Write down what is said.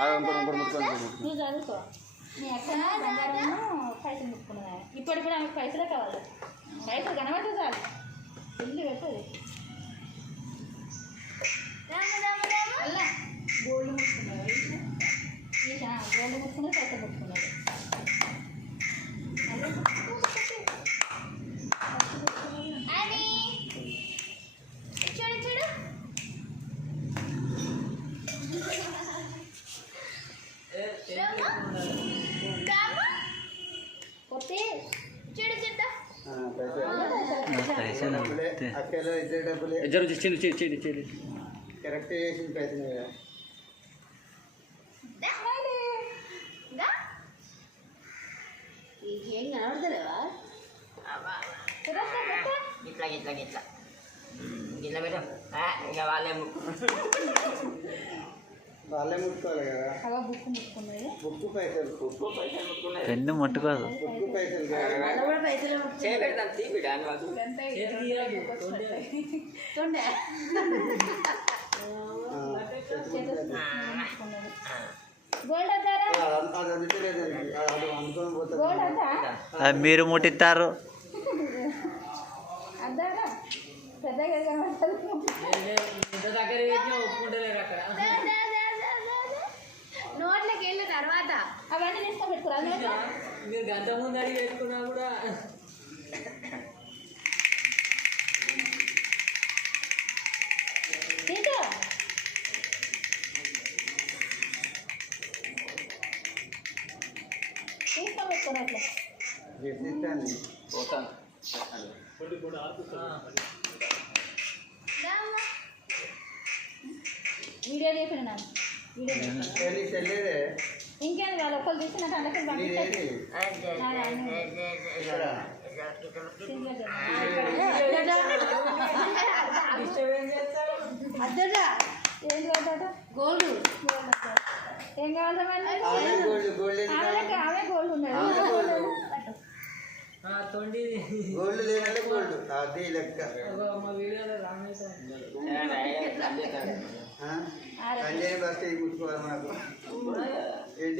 నువ్వు చదువుకో నీ అక్కడ బంగారం పైసలు ముట్టుకున్నదా ఇప్పుడు కూడా ఆమెకు పైసలే కావాలి పైసలు కనబడితే చాలు ఇల్లు పెట్టదు అలా గోల్డ్ ముట్టుకున్నారు గోల్డ్ ముట్టుకున్నారు పైసలు ముట్టుకున్నారు కరెక్ట్ చేసిన పైసలు ఏం కనబడతలేవా ఇట్లా ఇట్లా ఇట్లా ఇట్లా పెట్టాం ఇక వాళ్ళే వాళ్ళే ముట్టుకోవాలి కదా బుక్ ముట్టుకున్నది బుక్కు పైసలు ముట్టుకున్నారు పెన్ను ముట్టుకోదు బుక్కు పైసలు చేపెడతాం తీపిడ గోల్డ్ అంటారా అది అందుకోలేదు అది అందుకొని పోతారు గోల్డ్ అంటా అది మీరు ముట్టిస్తారు అంటారా పెద్దగా నోట్లోకి వెళ్ళిన తర్వాత అవన్నీ తీసుకొని పెట్టుకోరా మీరు గంట ముందు అడిగి పెట్టుకున్నా కూడా తీసుకో తీసుకొని పెట్టుకోరా అట్లా పోతాను వీడియో చేసిన నన్ను వీడియో చెల్లేదే ఇంకేంది వాళ్ళు ఒక్కరు తీసి నాకు అందరికీ పంపించారు అద్దడా ఏం కావాలట గోల్డ్ ఏం కావాలి ఆమె గోల్డ్ ఉన్నది గోల్డ్ లేదంటే గోల్డ్ అది లెక్క సంజయ్ బస్ ముట్టుకోవాలి మనకు ఏంటి